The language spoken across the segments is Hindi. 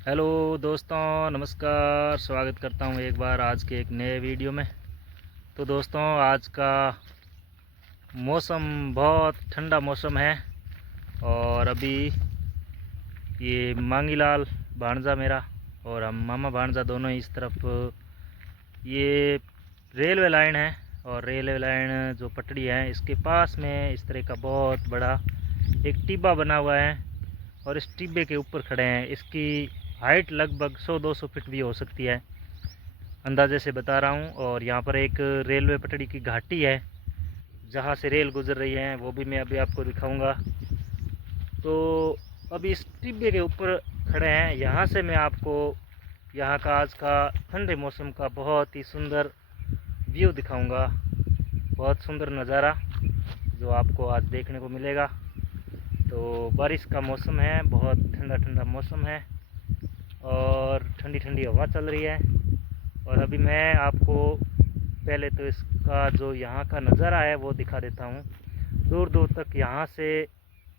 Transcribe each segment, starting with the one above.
हेलो दोस्तों, नमस्कार। स्वागत करता हूँ एक बार आज के एक नए वीडियो में। तो दोस्तों, आज का मौसम बहुत ठंडा मौसम है और अभी ये मांगीलाल भांजा मेरा और हम मामा भांजा दोनों ही इस तरफ, ये रेलवे लाइन है और रेलवे लाइन जो पटड़ी है इसके पास में इस तरह का बहुत बड़ा एक टिब्बा बना हुआ है और इस टिब्बे के ऊपर खड़े हैं। इसकी हाइट लगभग 100-200 फीट भी हो सकती है, अंदाजे से बता रहा हूँ। और यहाँ पर एक रेलवे पटड़ी की घाटी है जहाँ से रेल गुजर रही है, वो भी मैं अभी आपको दिखाऊंगा। तो अभी इस टिब्बे के ऊपर खड़े हैं, यहाँ से मैं आपको यहाँ का आज का ठंडे मौसम का बहुत ही सुंदर व्यू दिखाऊंगा। बहुत सुंदर नज़ारा जो आपको आज देखने को मिलेगा। तो बारिश का मौसम है, बहुत ठंडा ठंडा मौसम है और ठंडी ठंडी हवा चल रही है। और अभी मैं आपको पहले तो इसका जो यहाँ का नज़ारा है वो दिखा देता हूँ। दूर दूर तक यहाँ से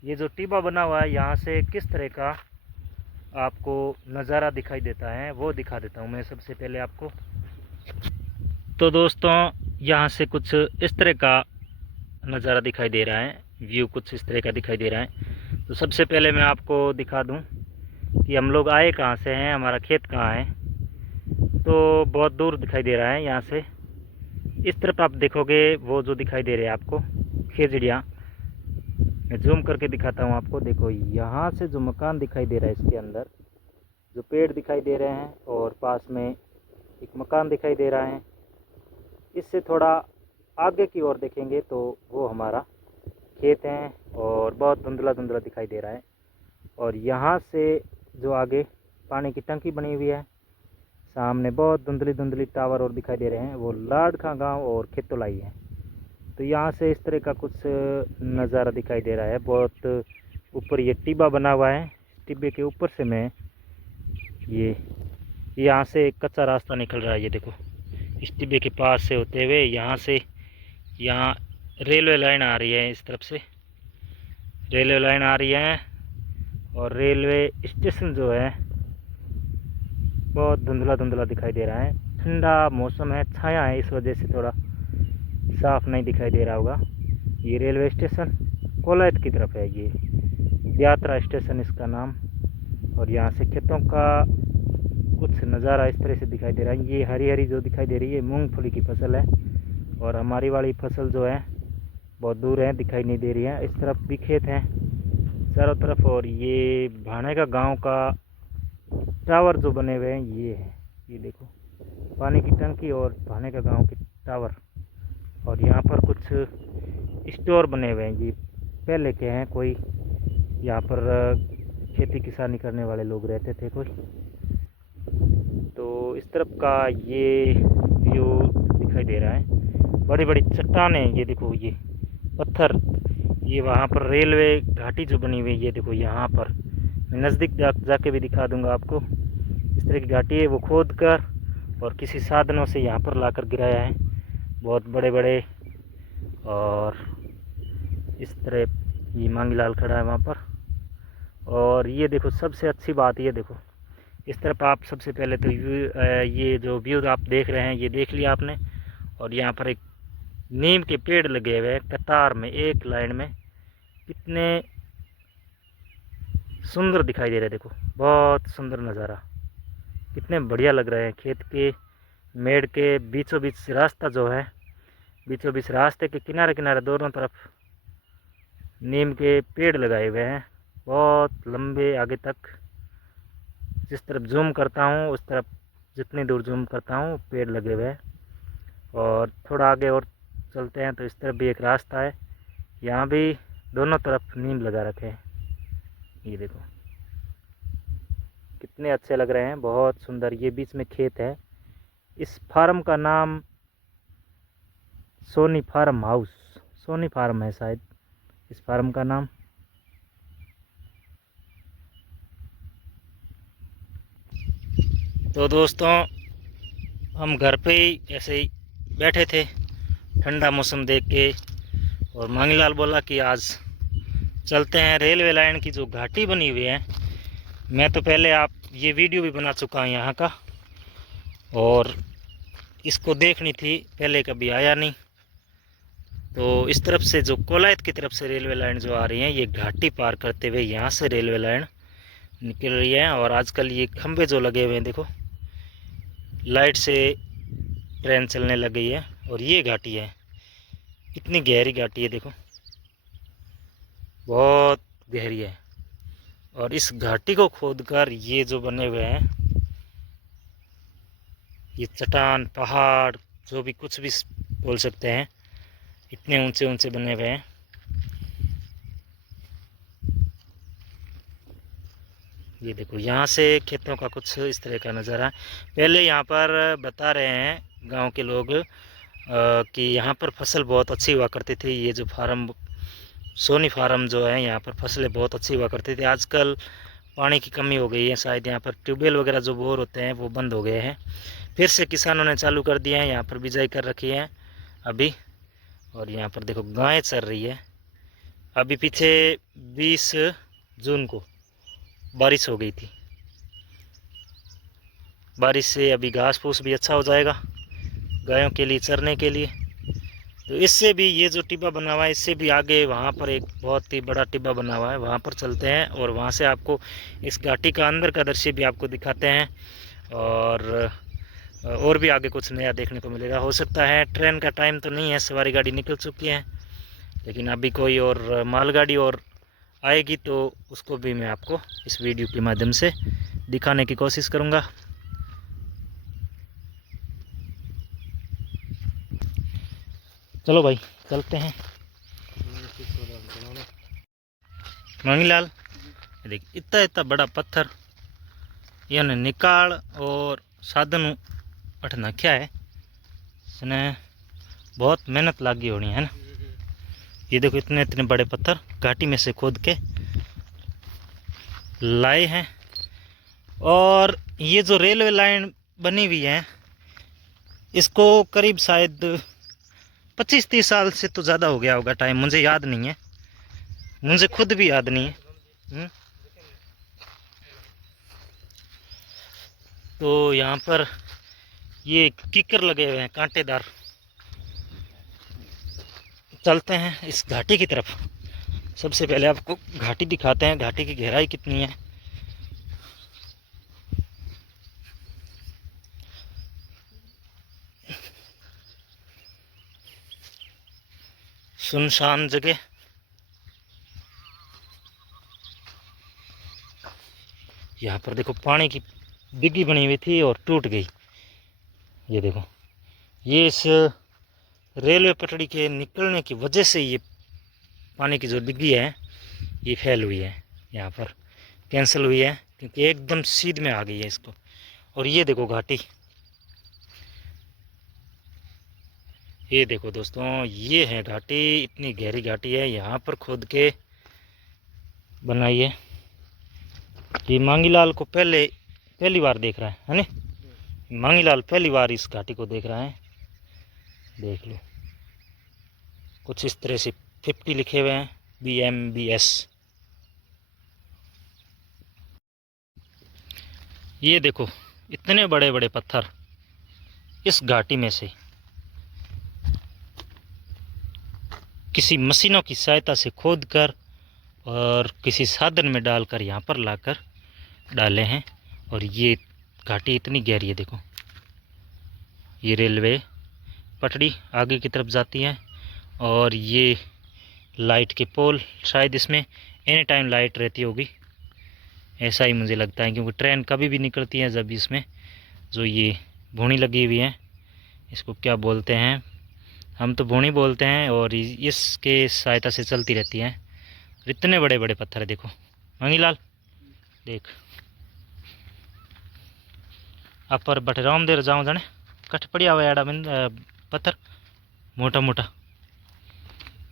ये जो टिब्बा बना हुआ है, यहाँ से किस तरह का आपको नज़ारा दिखाई देता है वो दिखा देता हूँ मैं सबसे पहले आपको। तो दोस्तों, यहाँ से कुछ इस तरह का नज़ारा दिखाई दे रहा है, व्यू कुछ इस तरह का दिखाई दे रहा है। तो सबसे पहले मैं आपको दिखा दूँ कि हम लोग आए कहाँ से हैं, हमारा खेत कहाँ है। तो बहुत दूर दिखाई दे रहा है यहाँ से। इस तरफ आप देखोगे वो जो दिखाई दे रहे हैं आपको खेजड़ियाँ, मैं जूम करके दिखाता हूँ आपको। देखो यहाँ से जो मकान दिखाई दे रहा है, इसके अंदर जो पेड़ दिखाई दे रहे हैं और पास में एक मकान दिखाई दे रहा है। इससे थोड़ा आगे की ओर देखेंगे तो वो हमारा खेत है और बहुत धुंधला धुंधला दिखाई दे रहा है। और यहाँ से जो आगे पानी की टंकी बनी हुई है, सामने बहुत धुंधली धुंधली टावर और दिखाई दे रहे हैं, वो लाड़खा गांव और खेतोलाई है। तो यहाँ से इस तरह का कुछ नज़ारा दिखाई दे रहा है। बहुत ऊपर ये टिब्बा बना हुआ है, टिब्बे के ऊपर से मैं ये यहाँ से एक कच्चा रास्ता निकल रहा है। ये देखो, इस टिब्बे के पास से होते हुए यहाँ से यहाँ रेलवे लाइन आ रही है। इस तरफ से रेलवे लाइन आ रही है और रेलवे स्टेशन जो है बहुत धुंधला धुंधला दिखाई दे रहा है। ठंडा मौसम है, छाया है, इस वजह से थोड़ा साफ नहीं दिखाई दे रहा होगा। ये रेलवे स्टेशन कोलायत की तरफ है, ये यात्रा स्टेशन इसका नाम। और यहाँ से खेतों का कुछ नज़ारा इस तरह से दिखाई दे रहा है। ये हरी हरी जो दिखाई दे रही है मूंगफली की फसल है और हमारी वाली फसल जो है बहुत दूर है, दिखाई नहीं दे रही है। इस तरफ भी खेत हैं चारों तरफ। और ये भाने का गांव का टावर जो बने हुए हैं ये है, ये देखो पानी की टंकी और भाने का गांव के टावर। और यहाँ पर कुछ स्टोर बने हुए हैं, ये पहले के हैं, कोई यहाँ पर खेती किसानी करने वाले लोग रहते थे कोई। तो इस तरफ का ये व्यू दिखाई दे रहा है। बड़ी बड़ी चट्टानें, ये देखो ये पत्थर, ये वहाँ पर रेलवे घाटी जो बनी हुई है, ये देखो यहाँ पर मैं नज़दीक जाके भी दिखा दूंगा आपको। इस तरह की घाटी है, वो खोद कर और किसी साधनों से यहाँ पर लाकर गिराया है, बहुत बड़े बड़े। और इस तरह ये मांगीलाल खड़ा है वहाँ पर। और ये देखो सबसे अच्छी बात, ये देखो इस तरफ आप सबसे पहले तो ये जो व्यू आप देख रहे हैं ये देख लिया आपने। और यहाँ पर एक नीम के पेड़ लगे हुए हैं कतार में, एक लाइन में, कितने सुंदर दिखाई दे रहे हैं। देखो बहुत सुंदर नज़ारा, कितने बढ़िया लग रहे हैं। खेत के मेड़ के बीचों बीच रास्ता जो है, बीचों बीच रास्ते के किनारे किनारे दोनों तरफ नीम के पेड़ लगाए हुए हैं, बहुत लंबे आगे तक। जिस तरफ जूम करता हूँ उस तरफ, जितनी दूर जूम करता हूँ पेड़ लगे हुए हैं। और थोड़ा आगे और चलते हैं तो इस तरफ भी एक रास्ता है, यहाँ भी दोनों तरफ नीम लगा रखे हैं। ये देखो कितने अच्छे लग रहे हैं, बहुत सुंदर। ये बीच में खेत है। इस फार्म का नाम Soni farm house, Soni farm है शायद इस फार्म का नाम। तो दोस्तों, हम घर पे ही ऐसे ही बैठे थे ठंडा मौसम देख के, और मांगीलाल बोला कि आज चलते हैं रेलवे लाइन की जो घाटी बनी हुई है, मैं तो पहले आप ये वीडियो भी बना चुका हूँ यहाँ का, और इसको देखनी थी, पहले कभी आया नहीं। तो इस तरफ से जो कोलायत की तरफ से रेलवे लाइन जो आ रही है, ये घाटी पार करते हुए यहाँ से रेलवे लाइन निकल रही है। और आजकल ये खंभे जो लगे हुए हैं, देखो लाइट से ट्रेन चलने लग गई है। और ये घाटी है, कितनी गहरी घाटी है, देखो बहुत गहरी है। और इस घाटी को खोदकर ये जो बने हुए हैं, ये चट्टान पहाड़ जो भी कुछ भी बोल सकते हैं, इतने ऊंचे ऊंचे बने हुए हैं। ये देखो यहाँ से खेतों का कुछ इस तरह का नज़ारा है। पहले यहाँ पर बता रहे हैं गांव के लोग कि यहाँ पर फसल बहुत अच्छी हुआ करती थी। ये जो फार्म सोनी फार्म जो है, यहाँ पर फसलें बहुत अच्छी हुआ करती थी। आजकल पानी की कमी हो गई है, शायद यहाँ पर ट्यूबवेल वगैरह जो बोर होते हैं वो बंद हो गए हैं। फिर से किसानों ने चालू कर दिए हैं, यहाँ पर बिजाई कर रखी है अभी। और यहाँ पर देखो गायें चर रही है। अभी पीछे 20 जून को बारिश हो गई थी। बारिश से अभी घास फूस भी अच्छा हो जाएगा गायों के लिए चरने के लिए। तो इससे भी ये जो टिब्बा बना हुआ है, इससे भी आगे वहाँ पर एक बहुत ही बड़ा टिब्बा बना हुआ है, वहाँ पर चलते हैं और वहाँ से आपको इस घाटी का अंदर का दृश्य भी आपको दिखाते हैं। और भी आगे कुछ नया देखने को मिलेगा। हो सकता है, ट्रेन का टाइम तो नहीं है, सवारी गाड़ी निकल चुकी है, लेकिन अभी कोई और मालगाड़ी और आएगी तो उसको भी मैं आपको इस वीडियो के माध्यम से दिखाने की कोशिश करूँगा। चलो भाई चलते हैं। मंगीलाल देख, इतना इतना बड़ा पत्थर यानी निकाल और साधन अठ नख्या है, इसने बहुत मेहनत लगी होनी है ना। ये देखो इतने इतने बड़े पत्थर घाटी में से खोद के लाए हैं। और ये जो रेलवे लाइन बनी हुई है, इसको करीब शायद 25-30 साल से तो ज़्यादा हो गया होगा टाइम, मुझे याद नहीं है, मुझे खुद भी याद नहीं है। तो यहाँ पर ये कीकर लगे हुए हैं कांटेदार। चलते हैं इस घाटी की तरफ। सबसे पहले आपको घाटी दिखाते हैं, घाटी की गहराई कितनी है। सुनसान जगह, यहाँ पर देखो पानी की डिग्गी बनी हुई थी और टूट गई। ये देखो, ये इस रेलवे पटड़ी के निकलने की वजह से ये पानी की जो डिग्गी है ये फैल हुई है, यहाँ पर कैंसिल हुई है, क्योंकि एकदम सीध में आ गई है इसको। और ये देखो घाटी, ये देखो दोस्तों, ये है घाटी, इतनी गहरी घाटी है, यहाँ पर खोद के बनाई है। ये मांगीलाल को पहली बार देख रहा है ना। मांगीलाल पहली बार इस घाटी को देख रहा है। देख लो, कुछ इस तरह से 50 लिखे हुए हैं, BMBS। ये देखो इतने बड़े बड़े पत्थर इस घाटी में से किसी मशीनों की सहायता से खोदकर और किसी साधन में डालकर यहाँ पर लाकर डाले हैं। और ये घाटी इतनी गहरी है, देखो ये रेलवे पटड़ी आगे की तरफ जाती है। और ये लाइट के पोल, शायद इसमें एनी टाइम लाइट रहती होगी, ऐसा ही मुझे लगता है, क्योंकि ट्रेन कभी भी निकलती है जब इसमें जो ये भूनी लगी हुई है, इसको क्या बोलते हैं, हम तो भूनी बोलते हैं, और इसके सहायता से चलती रहती है। इतने बड़े बड़े पत्थर है, देखो मंगीलाल देख। आप पर बटे राम देर जाऊँ जाने कठ पड़िया हुआ एड़ा पत्थर मोटा मोटा,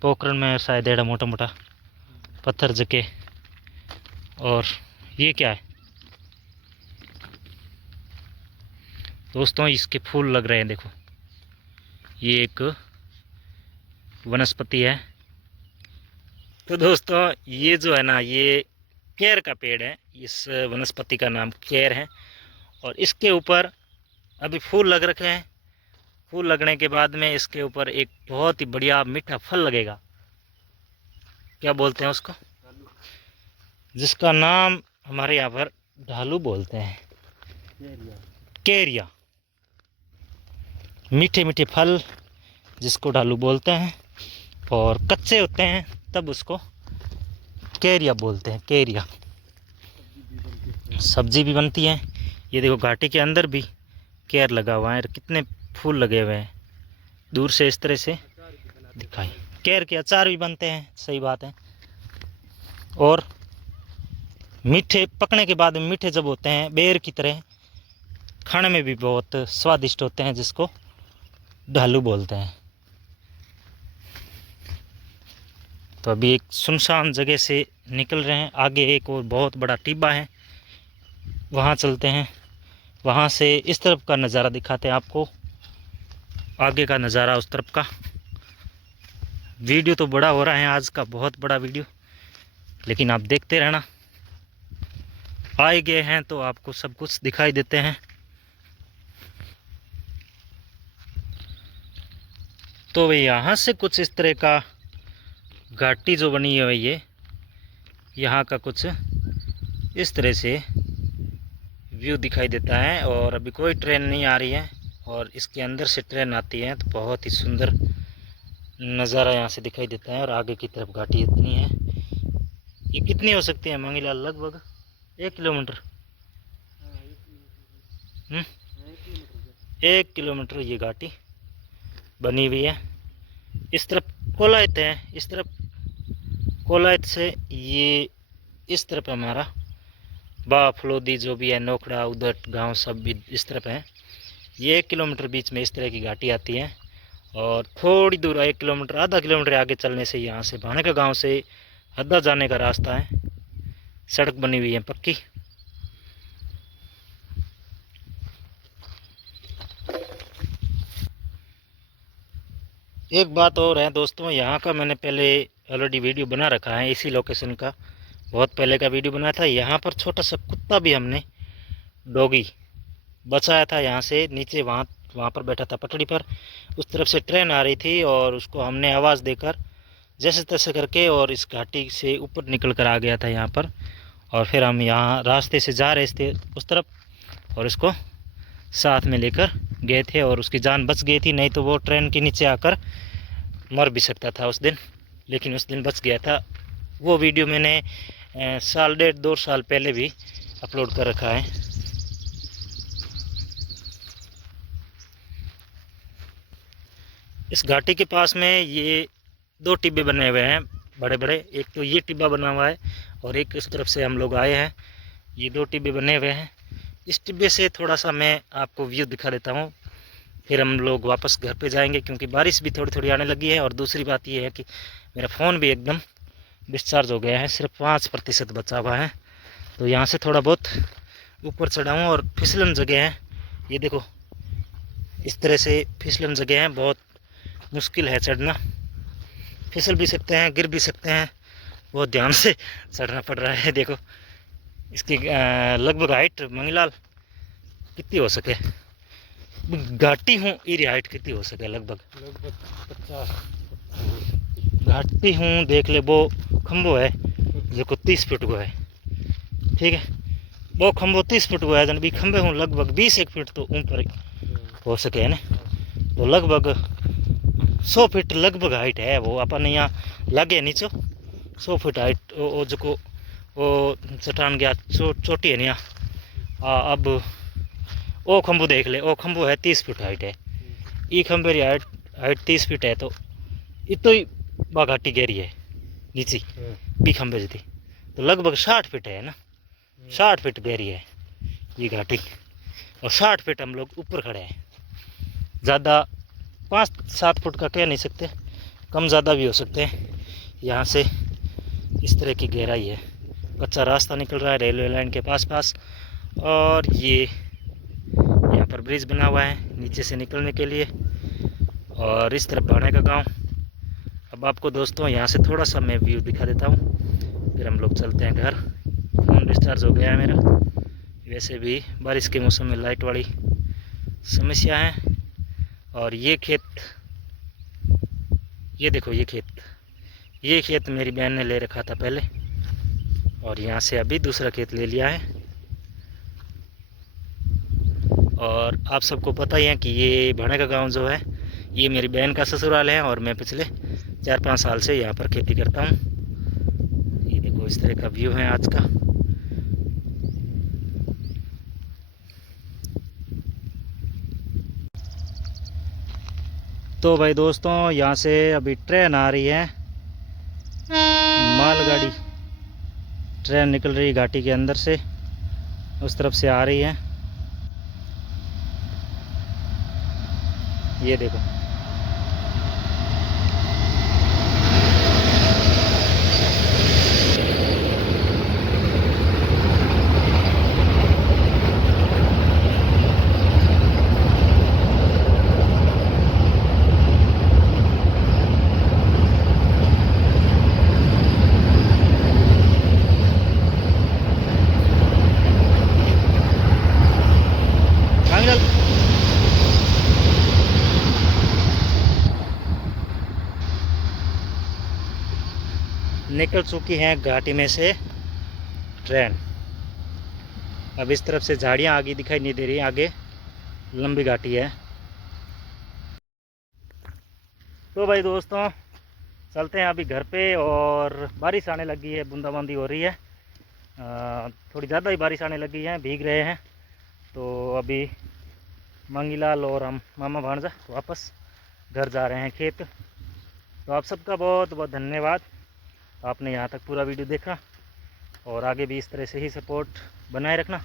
पोखरण में शायद एड़ा मोटा मोटा पत्थर जके। और ये क्या है दोस्तों, इसके फूल लग रहे हैं, देखो ये एक वनस्पति है। तो दोस्तों ये जो है ना, ये केर का पेड़ है। इस वनस्पति का नाम केर है। और इसके ऊपर अभी फूल लग रखे हैं। फूल लगने के बाद में इसके ऊपर एक बहुत ही बढ़िया मीठा फल लगेगा। क्या बोलते हैं उसको, जिसका नाम हमारे यहाँ पर ढालू बोलते हैं, केरिया। मीठे मीठे फल जिसको ढालू बोलते हैं, और कच्चे होते हैं तब उसको केरिया बोलते हैं। केरिया सब्जी भी बनती है। ये देखो घाटी के अंदर भी केर लगा हुआ है, कितने फूल लगे हुए हैं। दूर से इस तरह से दिखाई। केर के अचार भी बनते हैं, सही बात है। और मीठे पकने के बाद मीठे जब होते हैं बेर की तरह, खाने में भी बहुत स्वादिष्ट होते हैं, जिसको ढालू बोलते हैं। तो अभी एक सुनसान जगह से निकल रहे हैं। आगे एक और बहुत बड़ा टिब्बा है, वहाँ चलते हैं। वहाँ से इस तरफ का नज़ारा दिखाते हैं आपको, आगे का नज़ारा उस तरफ का। वीडियो तो बड़ा हो रहा है आज का, बहुत बड़ा वीडियो, लेकिन आप देखते रहना। आए गए हैं तो आपको सब कुछ दिखाई देते हैं। तो भाई यहाँ से कुछ इस तरह का घाटी जो बनी है ये यहाँ का कुछ इस तरह से व्यू दिखाई देता है। और अभी कोई ट्रेन नहीं आ रही है, और इसके अंदर से ट्रेन आती है तो बहुत ही सुंदर नज़ारा यहाँ से दिखाई देता है। और आगे की तरफ घाटी इतनी है, ये कितनी हो सकती है मंगीलाल? लगभग 1 किलोमीटर। 1 किलोमीटर ये घाटी बनी हुई है। इस तरफ कोलायत है, इस तरफ कोलायत से ये इस तरफ हमारा बाफलोदी जो भी है, नोखड़ा, उदट गांव सब भी इस तरफ है। ये 1 किलोमीटर बीच में इस तरह की घाटी आती है। और थोड़ी दूर 1 किलोमीटर, आधा किलोमीटर आगे चलने से यहाँ से भाने का गांव से हद्दा जाने का रास्ता है। सड़क बनी हुई है पक्की। एक बात और है दोस्तों, यहाँ का मैंने पहले ऑलरेडी वीडियो बना रखा है, इसी लोकेशन का बहुत पहले का वीडियो बनाया था। यहाँ पर छोटा सा कुत्ता भी हमने डॉगी बचाया था। यहाँ से नीचे वहाँ पर बैठा था पटड़ी पर, उस तरफ से ट्रेन आ रही थी और उसको हमने आवाज़ देकर जैसे तैसे करके और इस घाटी से ऊपर निकल कर आ गया था यहाँ पर। और फिर हम यहाँ रास्ते से जा रहे थे उस तरफ, और इसको साथ में लेकर गए थे और उसकी जान बच गई थी, नहीं तो वो ट्रेन के नीचे आकर मर भी सकता था उस दिन। लेकिन उस दिन बच गया था। वो वीडियो मैंने 1.5-2 साल पहले भी अपलोड कर रखा है। इस घाटी के पास में ये 2 टिब्बे बने हुए हैं बड़े बड़े। एक तो ये टिब्बा बना हुआ है और एक इस तरफ से हम लोग आए हैं। ये 2 टिब्बे बने हुए हैं। इस टिब्बे से थोड़ा सा मैं आपको व्यू दिखा देता हूँ, फिर हम लोग वापस घर पे जाएंगे, क्योंकि बारिश भी थोड़ी थोड़ी आने लगी है। और दूसरी बात ये है कि मेरा फ़ोन भी एकदम डिस्चार्ज हो गया है, सिर्फ 5% बचा हुआ है। तो यहाँ से थोड़ा बहुत ऊपर चढ़ा हूँ और फिसलन जगह है। ये देखो इस तरह से फिसलन जगह है, बहुत मुश्किल है चढ़ना। फिसल भी सकते हैं, गिर भी सकते हैं, बहुत ध्यान से चढ़ना पड़ रहा है। देखो इसकी लगभग हाइट मंगीलाल कितनी हो सके, घाटी हूँ ये हाइट कितनी हो सके? लगभग 50 घाटी हूँ। देख ले वो खंभो है जो को 30 फीट को है, ठीक है। वो खंभो 30 फीट को है, जन भी खंभे हूँ लगभग 20-1 फीट तो ऊपर हो सके है ना। तो लगभग 100 फीट लगभग हाइट है वो। अपन यहाँ लगे नीचे 100 फीट हाइट वो जो को वो चट्टान गया चोटी है ना। अब वो खंभू देख ले, वो खंभू है 30 फीट हाइट है। ई खंभे की हाइट 30 फीट है, तो इतो ही बा घाटी गहरी है नीचे बी खंभे थी। तो लगभग 60 फीट है ना, 60 फीट गहरी है ये घाटी। और 60 फीट हम लोग ऊपर खड़े हैं। ज़्यादा 5-7 फुट का कह नहीं सकते, कम ज़्यादा भी हो सकते हैं। यहाँ से इस तरह की गहराई है। कच्चा रास्ता निकल रहा है रेलवे लाइन के पास। और ये यहाँ पर ब्रिज बना हुआ है नीचे से निकलने के लिए। और इस तरफ भाने का गांव। अब आपको दोस्तों यहाँ से थोड़ा सा मैं व्यू दिखा देता हूँ, फिर हम लोग चलते हैं घर। फ़ोन डिस्चार्ज हो गया है मेरा। वैसे भी बारिश के मौसम में लाइट वाली समस्या है। और ये खेत, ये देखो ये खेत मेरी बहन ने ले रखा था पहले, और यहाँ से अभी दूसरा खेत ले लिया है। और आप सबको पता ही है कि ये भाणे का गांव जो है ये मेरी बहन का ससुराल है, और मैं पिछले 4-5 साल से यहाँ पर खेती करता हूँ। ये देखो इस तरह का व्यू है आज का। तो भाई दोस्तों, यहाँ से अभी ट्रेन आ रही है, मालगाड़ी ट्रेन निकल रही है घाटी के अंदर से, उस तरफ से आ रही है। ये देखो निकल चुकी है घाटी में से ट्रेन। अब इस तरफ से झाड़ियाँ आगे दिखाई नहीं दे रही, आगे लंबी घाटी है। तो भाई दोस्तों, चलते हैं अभी घर पे। और बारिश आने लगी है, बूंदाबांदी हो रही है, थोड़ी ज़्यादा ही बारिश आने लगी है, भीग रहे हैं। तो अभी मंगीलाल और हम मामा भांजा वापस घर जा रहे हैं खेत। तो आप सबका बहुत बहुत धन्यवाद, आपने यहाँ तक पूरा वीडियो देखा, और आगे भी इस तरह से ही सपोर्ट बनाए रखना।